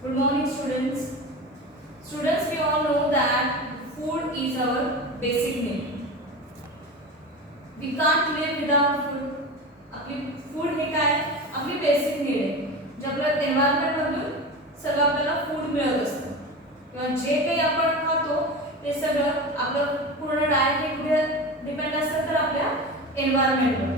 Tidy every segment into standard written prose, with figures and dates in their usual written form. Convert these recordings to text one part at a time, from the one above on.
Good morning, students. Students, we all know that food is our basic need. We can't live without food. आपली food हे काय आपली basic need आहे. जे आपल्या एन्व्हायरमेंट मधून सगळं आपल्याला फूड मिळत असतं किंवा जे काही आपण खातो ते सगळं आपलं पूर्ण डाएट हे कुठे डिपेंड असतं तर आपल्या एन्व्हायरमेंटवर.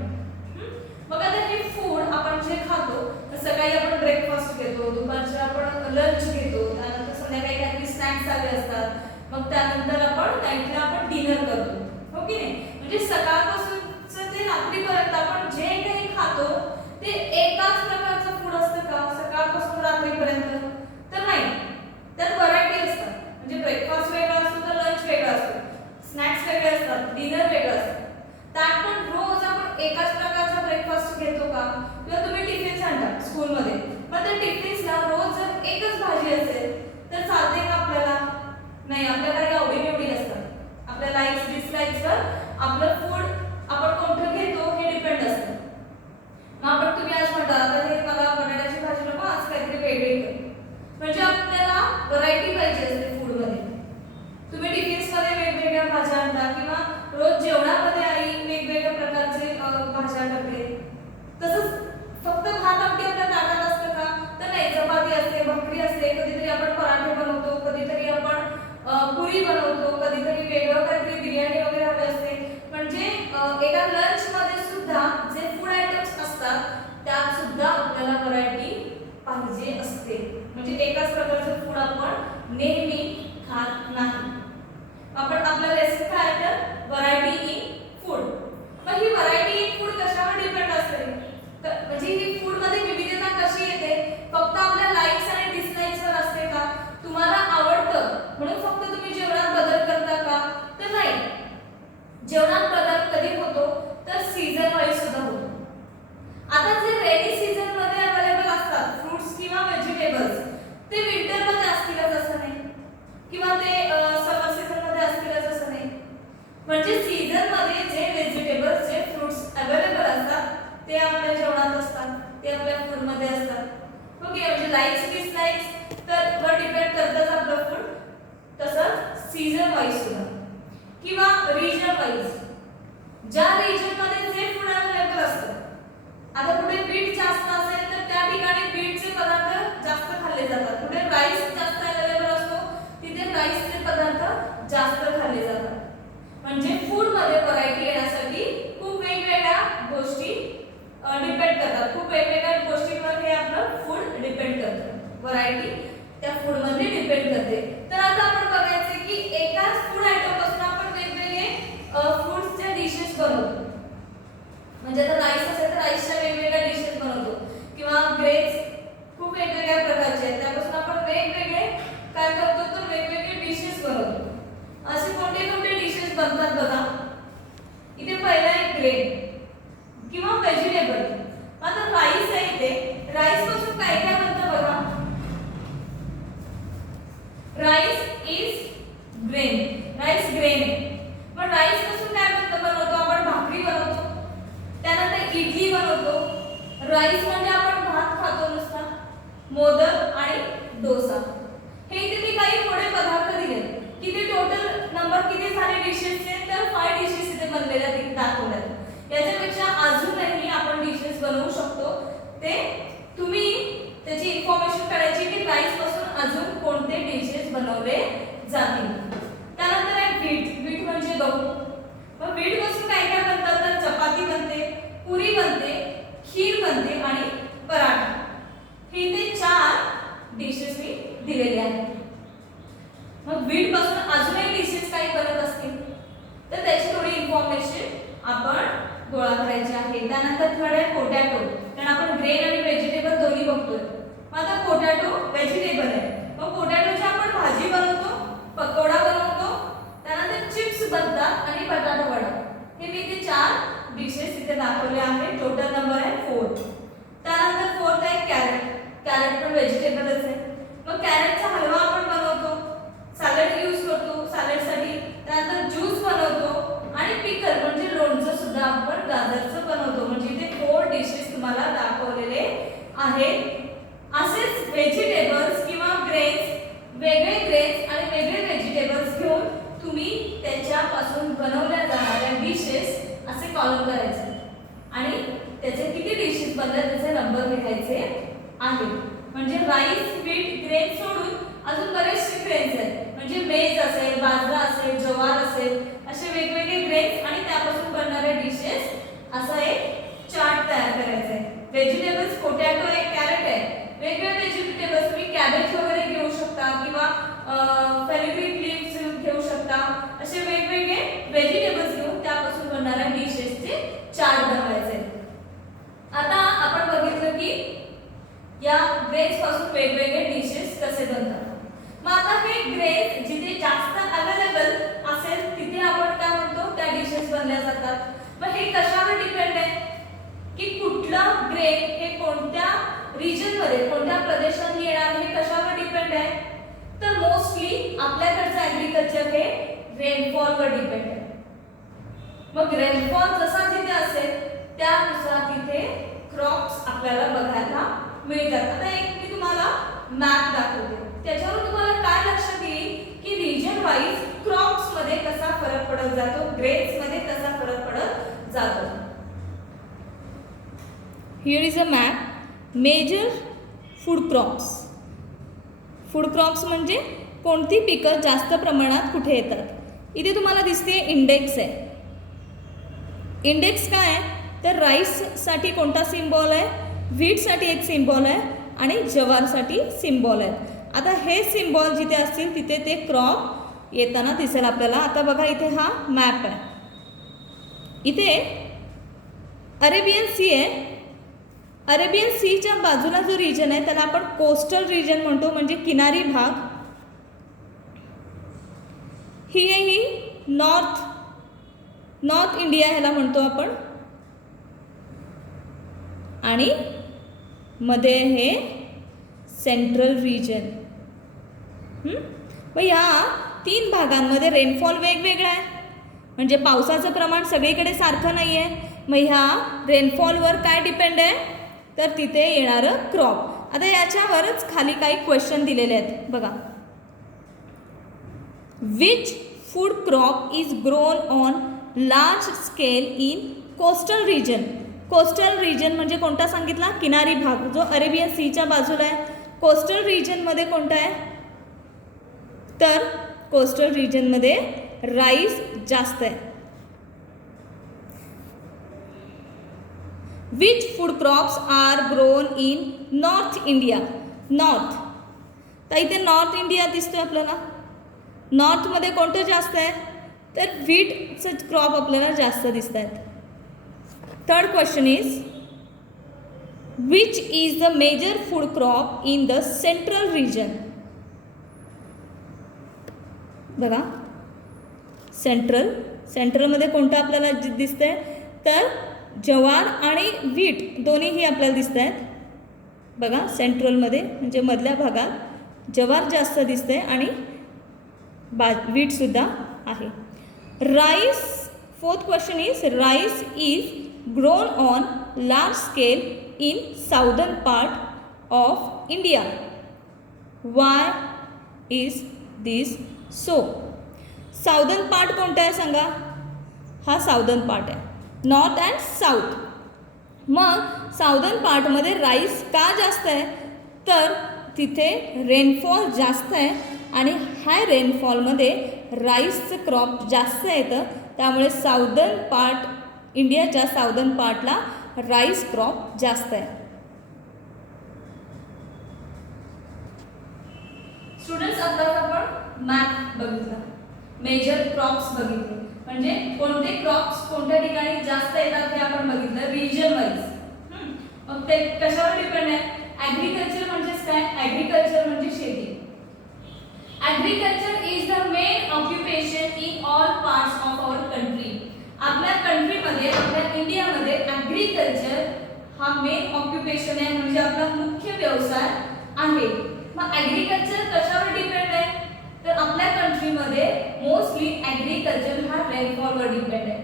मग आता हे फूड आपण जे खातो सकाळी आपण ब्रेकफास्ट घेतो, दुपारचे आपण लंच घेतो, त्यानंतर संध्याकाळी काहीतरी स्नॅक्स आले असतात, मग त्यानंतर आपण नाईटला आपण डिनर करतो, हो की नाही. म्हणजे सकाळपासूनचं ते रात्रीपर्यंत आपण जे काही खातो ते एकाच प्रकारचं फूड असतं का सकाळपासून रात्रीपर्यंत? तर नाही, त्यात व्हरायटी असतात. म्हणजे ब्रेकफास्ट वेगळा असतो तर लंच वेगळा असतो, स्नॅक्स वेगळे असतात, डिनर वेगळं असतं. त्यात पण रोज आपण एकाच प्रकारचा ब्रेकफास्ट घेतो का? किंवा तुम्ही टिफिन्स आणता स्कूलमध्ये, मग त्या टिफिन्सला रोज जर एकच भाजी असेल तर चालते का आपल्याला? नाही, आपल्या काही आवडीनिवडी असतात. आपल्या लाईक्स डिसलाईक्सवर आपलं फूड आपण कोणतं घेतो हे डिपेंड असतं. मग आपण तुम्ही आज म्हणता आता हे मला बटाट्याची भाजी नको, आज काहीतरी वेगळी कर. म्हणजे आपल्याला व्हरायटी पाहिजे असते फूडमध्ये. तुम्ही टिफिन्समध्ये वेगवेगळ्या भाज्या आणता किंवा रोज जेवणामध्ये आई वेगवेगळ्या प्रकारचे भाज्या करते. तसंच फक्त भात आमटी आपल्या ताटात असतं का? तर नाही, चपाती असते, भाकरी असते, कधीतरी आपण पराठे बनवतो, कधीतरी आपण पुरी बनवतो, कधीतरी वेगळं काहीतरी बिर्याणी वगैरे हवी असते. म्हणजे एका लंच मध्ये सुद्धा जे फूड आयटम्स असतात त्यात सुद्धा आपल्याला व्हरायटी पाहिजे असते. म्हणजे एकाच प्रकारचं फूड आपण नेहमी खात नाही. आपण आपला रेसिपी काय तर व्हरायटी इन फूड. मग ही व्हरायटी इन फूड कशावर डिपेंड असते? म्हणजे ही फूड मध्ये विविधता कशी येते? फक्त आपल्या लाईक्स आणि डिसलाईक्सवर असते का? तुम्हाला आवडतं म्हणून फक्त तुम्ही जेवणात बदल करता का? तर नाही, जेवणात बदल कधी होतो तर सीझन वाईज सुद्धा होतो. आता जे रेनी सीझन मध्ये अवेलेबल असतात फ्रुट्स किंवा व्हेजिटेबल्स ते विंटर मध्ये असतीलच असं नाही, किंवा ते समर सीझन मध्ये असतीलच असं नाही. म्हणजे सीझन मध्ये जे व्हेजिटेबल्स जे फ्रुट्स अवेलेबल असतात ते आपल्या जेवणात असतात, ते आपल्या फूड मध्ये असतात. ओके, म्हणजे लाईक्स डिसलाईक्स तर वर डिपेंड करतच आपलं फूड. तसंच सीझन वाईज सुद्धा किंवा रिजन वाईज, ज्या रिजन मध्ये जे फूड अवेलेबल असतं. आता कुठे बीट जास्त असेल तर त्या ठिकाणी बीटचे पदार्थ जास्त खाल्ले जातात. कुठे राईस जास्त अवेलेबल असतो तिथे राईसचे पदार्थ जास्त खाल्ले जातात. म्हणजे फूड मध्ये व्हरायटी येण्यासाठी खूप वेगवेगळ्या गोष्टी डिपेंड करतात. खूप वेगवेगळ्या गोष्टींवर हे आपलं फूड डिपेंड करतं. व्हरायटी त्या फूड मध्ये डिपेंड करते. तर आता आपण बघायचं की एकाच फूड आयटम पासून आपण वेगवेगळे फ्रूट्सचे डिशेस बनवतो. म्हणजे आता राईस असेल तर राईसच्या वेगवेगळ्या डिशेस बनवतो किंवा ग्रेप्स खूप वेगवेगळ्या प्रकारचे आहेत त्यापासून आपण वेगवेगळे काय करतो तर वेगवेगळे डिशेस बनवतो. असे कोणते कोणते डिशेस बनतात बघा. इथे पहिला एक ग्रेन किंवा व्हेजिटेबल. आता राईस आहे, इथे राईस पासून काय काय बनतं बघा. Rice is grain, rice grain. पण राईस पासून काय बनवतो आपण? भाकरी बनवतो, त्यानंतर इडली बनवतो. राईस म्हणजे आपण भात खातो नुसता, मोदक आणि डोसा. हे इथे मी काही थोडे पदार्थ दिले. किती टोटल नंबर किती झाले डिशेसचे? तर 5 डिशेस इथे बनलेल्या दाखवल्यात. याच्यापेक्षा अजूनही आपण डिशेस बनवू शकतो. ते तुम्ही त्याची इन्फॉर्मेशन काढायची की राईस पासून अजून कोणते डिशेस बनवले जातील. त्यानंतर आहे बीट. बीट म्हणजे गहू. मग बीट पासून काय काय बनतं तर चपाती बनते, पुरी बनते, खीर बनते आणि पराठा. हे इथे 4 डिशेस मी दिलेले आहेत. मग बीट पासून अजूनही डिशेस काही बनत असतील तर त्याची थोडी इन्फॉर्मेशन आपण गोळा करायची आहे. त्यानंतर थर्ड आहे पोटॅटो. कारण आपण ग्रेन आणि व्हेजिटेबल दोन्ही बघतोय. मग आता पोटॅटो व्हेजिटेबल आहे. मग पोटॅटोची आपण भाजी बनवतो, पकोडा बनवतो, त्यानंतर चिप्स बनतात आणि बटाटा वडा. हे मी इथे 4 डिशेस इथे दाखवले आहेत. टोटल नंबर आहे 4. त्यानंतर फोर्थ आहे कॅरेट. कॅरेट पण व्हेजिटेबलच आहे. मग कॅरेटचा हलवा आपण बनवतो, सॅलड यूज करतो सॅलडसाठी, त्यानंतर ज्यूस बनवतो आणि पिकल म्हणजे लोणचं सुद्धा आपण गाजरचं बनवतो. म्हणजे इथे 4 डिशेस तुम्हाला दाखवलेले आहेत. असेच व्हेजिटेबल्स किंवा म्हणजे राईस व्हीट ग्रेन सोडून अजून बरेचसे ग्रेन्स आहेत, म्हणजे मेज असेल, बाजरा असेल, ज्वार असेल, असे वेगवेगळे ग्रेन्स आणि त्यापासून बनणारे डिशेस असा एक चार्ट तयार करायचा आहे. व्हेजिटेबल्स पोटॅटो आहे, कॅरेट आहे, वेगवेगळे व्हेजिटेबल्स तुम्ही कॅबेज वगैरे घेऊ शकता किंवा फेनुग्रीक लीव्स घेऊ शकता. असे वेगवेगळे व्हेजिटेबल्स घेऊन त्यापासून बनणाऱ्या डिशेसचे चार्ट बनवायचे. आता आपण बघितलं की या ग्रेन्स पासून वेगवेगळे डिशेस कसे बनतात. मग आता हे ग्रेन्स जिथे जास्त अवेलेबल असेल तिथे आपण काय म्हणतो त्या डिशेस बनल्या जातात. मग हे कशावर डिपेंड आहे की कुठला ग्रेन हे कोणत्या रिजन मध्ये कोणत्या प्रदेशात येणार हे कशावर डिपेंड आहे. तर मोस्टली आपल्याकडचं ऍग्रीकल्चर हे रेनफॉल वर डिपेंड आहे. मग रेनफॉल जसा जिथे असेल त्यानुसार तिथे क्रॉप्स आपल्याला बघायला मिळतात. आता एक मी तुम्हाला मॅप दाखवते, त्याच्यावर तुम्हाला काय लक्षात येईल की रिजन वाईज क्रॉप्स मध्ये कसा फरक पडत जातो, ग्रेन्स मध्ये कसा फरक पडत जातो. Here is a map major food crops. Food crops म्हणजे कोणती पिकं जास्त प्रमाणात कुठे येतात. इथे तुम्हाला दिसते इंडेक्स आहे. इंडेक्स काय आहे तर राईससाठी कोणता सिम्बॉल आहे, व्हीटसाठी एक सिम्बॉल आहे आणि ज्वारसाठी सिम्बॉल आहे. आता हे सिम्बॉल जिथे असतील तिथे ते क्रॉप येताना दिसेल आपल्याला. आता बघा इथे हा मॅप आहे, इथे अरेबियन सी आहे. अरेबियन सीच्या बाजूला जो रिजन आहे त्याला आपण कोस्टल रिजन म्हणतो, म्हणजे किनारी भाग. ही आहे ही नॉर्थ इंडिया ह्याला म्हणतो आपण, आणि मध्ये हे सेंट्रल रिजन. मग या 3 भागांमध्ये रेनफॉल वेगवेगळा आहे, म्हणजे पावसाचं प्रमाण सगळीकडे सारखं नाही आहे. मग ह्या रेनफॉलवर काय डिपेंड आहे तर तिथे येणारं क्रॉप. आता याच्यावरच खाली काही क्वेश्चन दिलेले आहेत बघा. Which food crop is grown on large scale in coastal region. Coastal region म्हणजे कोणता सांगितला, किनारी भाग जो अरेबियन सीच्या बाजूला आहे. कोस्टल रिजनमध्ये कोणता आहे तर कोस्टल रिजनमध्ये राईस जास्त आहे. Which food crops are grown in north India. North, तर इथे नॉर्थ इंडिया दिसतोय आपल्याला. नॉर्थमध्ये कोणतं जास्त आहे तर व्हीटचं क्रॉप आपल्याला जास्त दिसत आहेत. Third question is which is the major food crop in the central region. बघा सेंट्रलमध्ये कोणतं आपल्याला दिसतंय तर ज्वार आणि व्हीट दोन्हीही आपल्याला दिसत आहेत. बघा सेंट्रलमध्ये म्हणजे मधल्या भागात ज्वार जास्त दिसतंय आणि व्हीटसुद्धा आहे. Rice, fourth question is rice is grown on large scale in southern part of India. Y is this so. Southern part कोणता आहे सांगा. हा साऊदर्न पार्ट आहे, नॉर्थ अँड साऊथ. मग साऊदर्न पार्टमध्ये राईस का जास्त आहे तर तिथे रेनफॉल जास्त आहे आणि हाय रेनफॉलमध्ये राईसचं क्रॉप जास्त येतं. त्यामुळे साऊदर्न पार्ट, इंडियाच्या साऊदर्न पार्टला राईस क्रॉप जास्त आहे. स्टुडंट्स, आता आपण मॅप बघितला, मेजर क्रॉप्स बघितले, म्हणजे कोणते क्रॉप्स कोणत्या ठिकाणी जास्त येतात हे आपण बघितलं रिजन वाईज. मग ते कशावर डिपेंड आहे. ॲग्रिकल्चर म्हणजेच काय, ॲग्रिकल्चर म्हणजे शेती. Agriculture is the main occupation in all parts of our country. आपल्या कंट्रीमध्ये, आपल्या इंडियामध्ये ॲग्रिकल्चर हा मेन ऑक्युपेशन आहे, म्हणजे आपला मुख्य व्यवसाय आहे. मग ॲग्रिकल्चर कशावर डिपेंड आहे तर आपल्या कंट्रीमध्ये मोस्टली ॲग्रिकल्चर हा रेनफॉलवर डिपेंड आहे.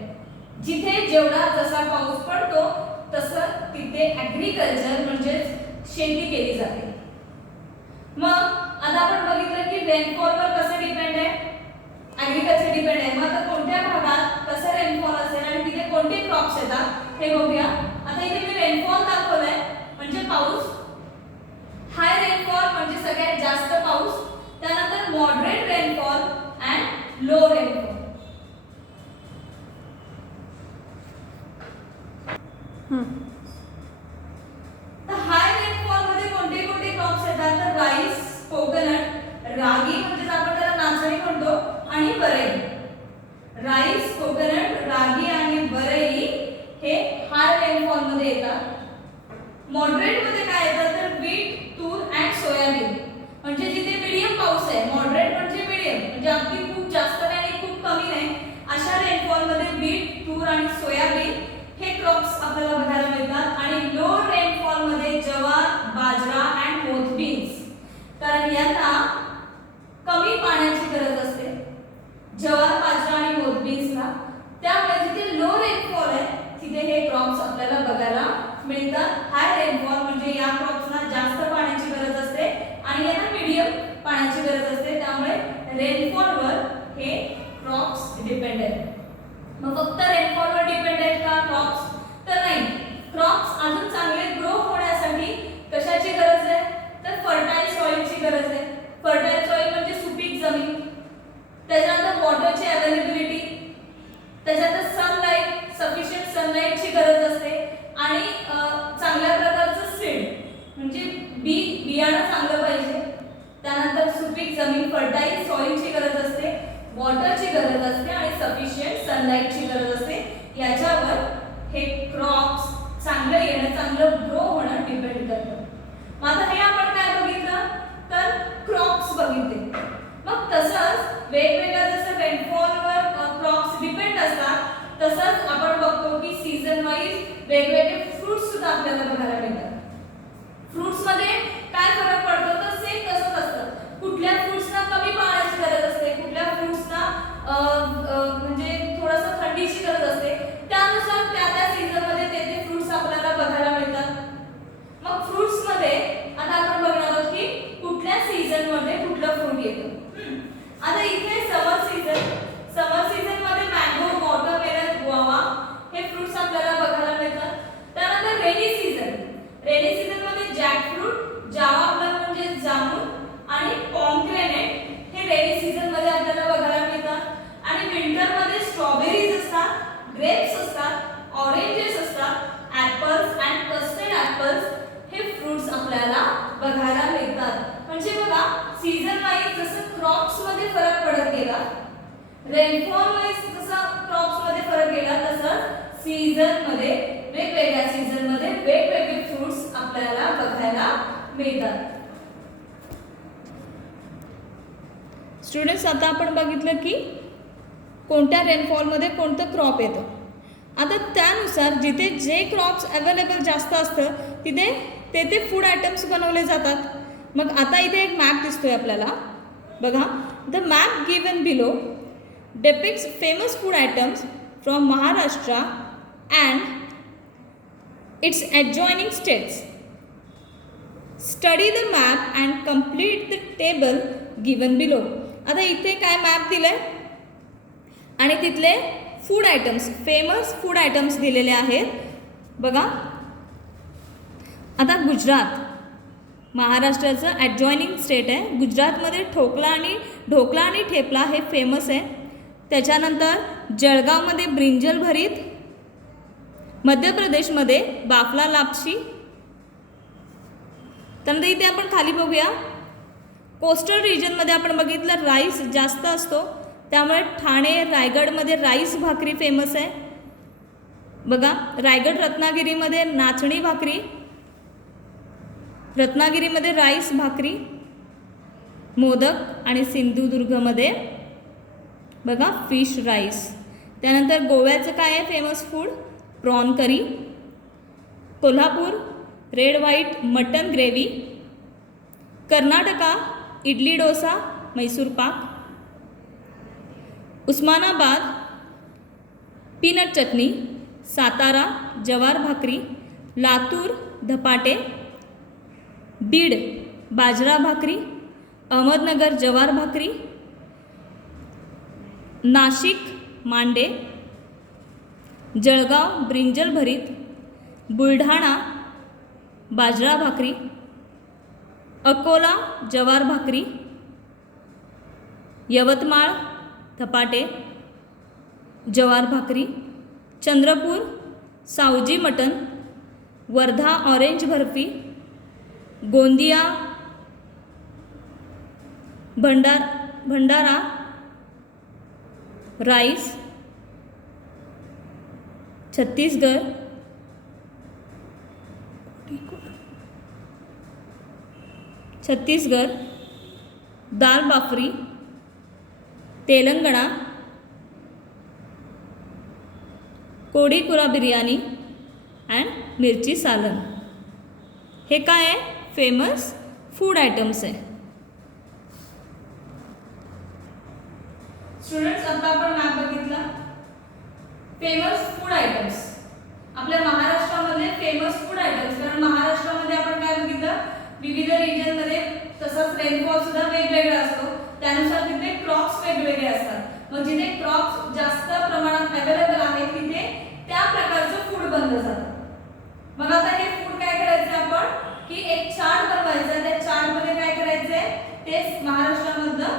जिथे जेवढा जसा पाऊस पडतो तसं तिथे ॲग्रिकल्चर म्हणजे शेती केली जाते. मग आता आपण बघितलं की रेनफॉलवर कसं डिपेंड आहे, ॲग्रिकल्चर डिपेंड आहे. मग आता कोणत्या भागात कसं रेनफॉल असेल आणि तिथे कोणते क्रॉप्स येतात हे बघूया. आता इथे मी रेनफॉल दाखवलाय, म्हणजे पाऊस हाय रेनफॉल म्हणजे सगळ्यात जास्त पाऊस, त्यानंतर moderate rainfall and low rainfall. तर हाय रेनफॉल मध्ये कोणते कोणते क्रॉप्स येतात, तर राईस, कोकोनट, रागी म्हणजे आपण त्याला नाचणी म्हणतो, आणि वरई. राईस, कोकोनट, रागी आणि वरई हे हाय रेनफॉल मध्ये येतात. मॉडरेट मध्ये काय येतं, तर व्हीट, तूर अँड सोयाबीन. म्हणजे जिथे मीडियम पाऊस आहे, मॉडरेट म्हणजे मीडियम, म्हणजे अगदी खूप जास्त नाही आणि खूप कमी नाही, अशा रेनफॉल मध्ये व्हीट, तूर आणि सोयाबीन हे क्रॉप्स आपल्याला बघायला मिळतात. आणि लो रेनफॉल मध्ये ज्वार, बाजरा अँड मोठ बीन्स, कारण यांना कमी पाण्याची गरज असते, ज्वार, बाजरा आणि मोठ बीन्सला. त्यामुळे जिथे लो रेनफॉल आहे तिथे हे क्रॉप्स आपल्याला बघायला मिळतात. हाय रेनफॉल म्हणजे या क्रॉप्सना जास्त पाण्याची गरज असते आणि यांना मीडियम पाण्याची गरज असते, त्यामुळे रेनफॉलवर हे क्रॉप्स डिपेंड आहेत. मग फक्त रेनफॉलवर डिपेंड आहेत का क्रॉप्स, तर नाही. क्रॉप्स अजून चांगले ग्रो होण्यासाठी कशाची गरज आहे, तर फर्टाईल सॉइलची गरज आहे. फर्टाईल सॉइल म्हणजे सुपीक जमीन, त्याच्यानंतर वॉटरची अवेलेबिलिटी, त्याच्यानंतर सनलाईट, सफिशियंट सनलाईटची गरज असते, आणि चांगल्या प्रकारचं सीड म्हणजे बियाणं चांगलं पाहिजे. त्यानंतर सुपीक जमीन, फर्टाईल सॉइलची गरज असते, वॉटरची गरज असते आणि सफिशियंट सनलाईटची गरज असते. याच्यावर हे क्रॉप्स चांगलं येणं, चांगलं ग्रो होणं डिपेंड करतं. मग आता हे आपण काय बघितलं, तर क्रॉप्स बघितले. मग तसंच वेगवेगळ्या जसं रेनफॉलवर क्रॉप्स डिपेंड असतात, तसंच आपण बघतो की सीझन वाईज वेगवेगळे फ्रुट्स सुद्धा आपल्याला बघायला मिळतात. फ्रुट्स मध्ये काय फरक पडतो, तर सेम तसंच असतं. कुठल्या फ्रुट्सना कमी पाण्याची गरज असते, कुठल्या फ्रुट्सना म्हणजे थोडंसं थंडीची गरज असते, त्यानुसार त्या त्या सीझन मध्ये ते फ्रुट्स आपल्याला बघायला मिळतात. मग फ्रुट्स मध्ये आता आपण बघणार आहोत की कुठल्या सीझन मध्ये कुठलं फ्रूट येतं. आता इथे समर सीझन मध्ये मँगो, वॉटरमेलन, गुआवा हे फ्रुट्स आपल्याला बघायला मिळतात. त्यानंतर रेनी सीझन मध्ये जॅकफ्रूट, जावा प्लम म्हणजे जामुन आणि पॉम्ग्रेनेट हे रेनी सीझन मध्ये आपल्याला बघायला मिळतात. आणि विंटर मध्ये स्ट्रॉबेरीज असतात, ग्रेप्स असतात, ऑरेंजेस असतात, ॲपल्स अँड कस्टर्ड ॲपल्स हे फ्रुट्स आपल्याला बघायला मिळतात. म्हणजे बघा सीझन वाईज जसं क्रॉप्स मध्ये फरक पडत गेला, रेनफॉल वाईज जसं क्रॉप्स मध्ये फरक गेला, तसंच सीझन मध्ये वेगवेगळ्या सीझन मध्ये वेगवेगळे फ्रुट्स आपल्याला बघायला मिळतात. स्टुडंट्स, आता आपण बघितलं की कोणत्या रेनफॉल मध्ये कोणतं क्रॉप येतं. आता त्यानुसार जिथे जे क्रॉप्स अवेलेबल जास्त असतं तिथे ते फूड आयटम्स बनवले जातात. मग आता इथे एक मॅप दिसतोय आपल्याला, बघा. The map given below depicts famous food items from Maharashtra and its adjoining states. Study the map and complete the table given below. आता इथे काय मॅप दिलाय आणि तिथले food items, famous food items दिलेले आहेत. बघा, आता गुजरात महाराष्ट्राचं ॲडजॉइनिंग स्टेट आहे. गुजरातमध्ये ढोकला आणि ठेपला हे फेमस आहे. त्याच्यानंतर जळगावमध्ये ब्रिंजल भरीत, मध्य प्रदेशमध्ये बाफला लापशी. त्यानंतर इथे आपण खाली बघूया, कोस्टल रिजनमध्ये आपण बघितलं राईस जास्त असतो, त्यामुळे ठाणे, रायगडमध्ये राईस भाकरी फेमस आहे. बघा, रायगड रत्नागिरीमध्ये नाचणी भाकरी, रत्नागिरीमध्ये राईस भाकरी, मोदक, आणि सिंधुदुर्गमध्ये बघा फिश राईस. त्यानंतर गोव्याचं काय आहे famous food, prawn curry. Kolhapur red white mutton gravy. Karnataka idli dosa, Mysore pak. Osmanabad peanut चटणी. सातारा जवार भाकरी. लातूर धपाटे. बीड बाजरा भाकरी. अहमदनगर जवार भाकरी. नाशिक मांडे. जळगाव ब्रिंजल भरीत. बुलढाणा बाजरा भाकरी. अकोला जवार भाकरी, यवतमाळ धपाटे जवार भाकरी, Chandrapur Saoji mutton, Wardha orange barfi, Gondia Bhandara rice, Chhattisgarh दाल बाफरी, तेलंगणा कोडीकुरा बिर्याणी अँड मिरची सालन. हे काय आहे? फेमस फूड आयटम्स आहे. स्टुडंट्स, आता आपण मॅप बघितला. फेमस फूड आयटम्स आपल्या महाराष्ट्रामध्ये फेमस फूड आयटम्स, कारण महाराष्ट्रामध्ये आपण काय बघितलं, विविध रिजनमध्ये तसाच रेनफॉल सुद्धा वेगवेगळा असतो, त्यानुसार तिथे क्रॉप्स वेगवेगळे असतात. मग जिथे क्रॉप्स जास्त प्रमाणात अवेलेबल आहेत तिथे त्या प्रकारचं फूड बनलं जातं. मग आता हे फूड काय करायचं आपण की एक चार्ट बनवायचा. त्या चार्ट मध्ये काय करायचंय ते महाराष्ट्रामधलं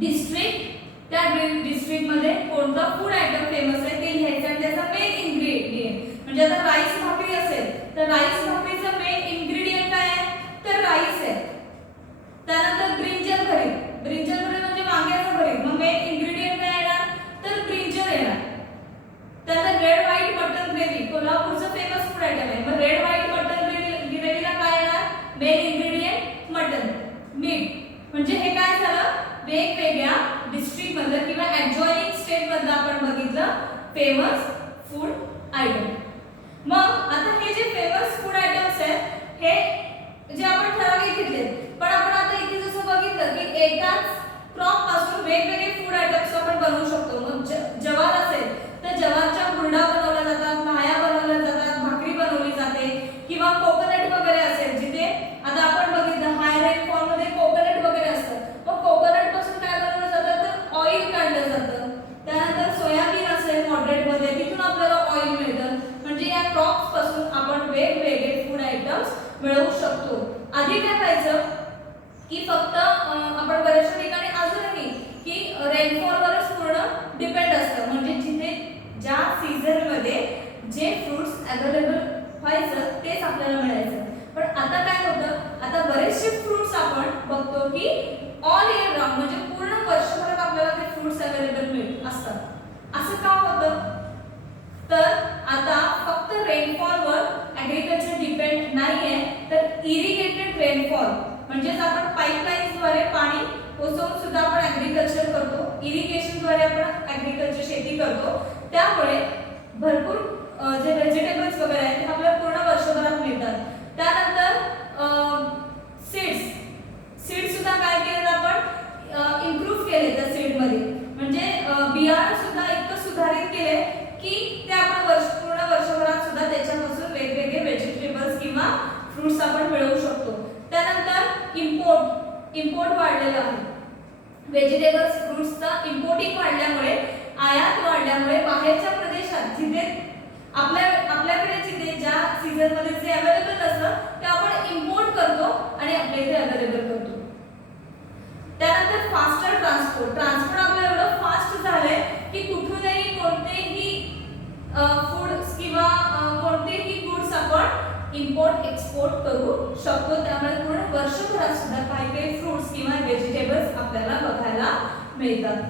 डिस्ट्रिक्ट, त्या डिस्ट्रिक्ट मध्ये कोणता फूड आयटम फेमस आहे ते लिहायचं आणि त्याचा मेन इन्ग्रेडियंट. म्हणजे आता राईस भाकरी असेल तर राईस भाकरीचा मेन इन्ग्रेडियंट काय आहे तर राईस आहे. त्यानंतर ब्रिंजल भरीत, ब्रिंजल भरीत म्हणजे वांग्याचं भरीत, मग मेन इन्ग्रेडियंट काय येणार तर ब्रिंजल येणार. त्यानंतर रेड व्हाईट मटन ग्रेव्ही, कोल्हापूरचं फेमस फूड आयटम आहे. मग रेड व्हाईट मटन ग्रेव्हीला काय येणार मेन इन्ग्रेडियंट मटन मीट. म्हणजे हे काय झालं वेगवेगळ्या डिस्ट्रिक्ट मधलं किंवा ॲडजॉइनिंग स्टेट मधलं आपण बघितलं फेमस फूड आयटम. मग आता हे जे फेमस फूड आयटम्स आहेत हे जे आपण ठराविक घेतले, पण आपण आता इथे जसं बघितलं की एकाच क्रॉप पासून वेगवेगळे फूड आयटम्स आपण बनवू शकतो. मग जवार असेल तर जवारच्या हुरडा बनवल्या जातात, लाह्या बनवल्या जातात, भाकरी बनवली जाते, किंवा कोकोनट वगैरे असेल जिथे आता आपण बघितलं हाय रेनफॉल मध्ये कोकोनट वगैरे असतं, मग कोकोनट पासून काय बनवलं जातं तर ऑइल काढलं जातं. त्यानंतर सोयाबीन असेल मॉडरेट मध्ये तिथून आपल्याला ऑइल मिळतं. म्हणजे या क्रॉप्स पासून आपण वेगवेगळे फूड आयटम्स मिळवू शकतो. आधी काय व्हायचं की फक्त आपण बऱ्याचशा ठिकाणी अजूनही की रेनफॉलवरच पूर्ण डिपेंड असतं. म्हणजे जिथे ज्या सीझन मध्ये जे फ्रुट्स अवेलेबल व्हायचं तेच आपल्याला मिळायचं. पण आता काय होतं, आता बरेचसे फ्रुट्स आपण बघतो की ऑल इयर राऊंड म्हणजे पूर्ण वर्षभरात आपल्याला ते फ्रुट्स अवेलेबल मिळत असतात. असं का होतं तर आता फक्त रेनफॉलवर ॲग्रिकल्चर डिपेंड नाहीये, तर इरिगेटेड रेनफॉल म्हणजेच आपण पाईपलाईन्सद्वारे पाणी पोहोचवून सुद्धा आपण ॲग्रिकल्चर करतो, इरिगेशनद्वारे आपण ॲग्रिकल्चर शेती करतो. त्यामुळे भरपूर जे व्हेजिटेबल्स वगैरे आहेत ते आपल्याला पूर्ण वर्षभरात मिळतात. त्यानंतर सीड्स सुद्धा काय केलं आपण इम्प्रूव्ह केले त्या सीडमध्ये, म्हणजे बियाणं सुद्धा इतकं सुधारित केले की ते आपण पूर्ण वर्षभरात सुद्धा त्याच्यापासून वेगवेगळे व्हेजिटेबल्स किंवा फ्रुट्स आपण मिळवू शकतो. त्यानंतर इम्पोर्ट वाढलेलं आहे. व्हेजिटेबल्स फ्रुट्सचा इम्पोर्टिंग वाढल्यामुळे, आयात वाढल्यामुळे बाहेरच्या प्रदेशात जिथे आपल्याकडे जिथे ज्या सीझन मध्ये जे अवेलेबल असतं ते आपण इम्पोर्ट करतो आणि आपल्या इथे अवेलेबल करतो. त्यानंतर फास्टर ट्रान्सपोर्ट आपलं एवढं फास्ट झालंय की कुठूनही कोणतेही फूड्स किंवा कोणतेही गुड्स आपण इम्पोर्ट एक्सपोर्ट करू शकतो. त्यामुळे पूर्ण वर्षभरात सुद्धा काही फ्रुट्स किंवा व्हेजिटेबल्स आपल्याला बघायला मिळतात.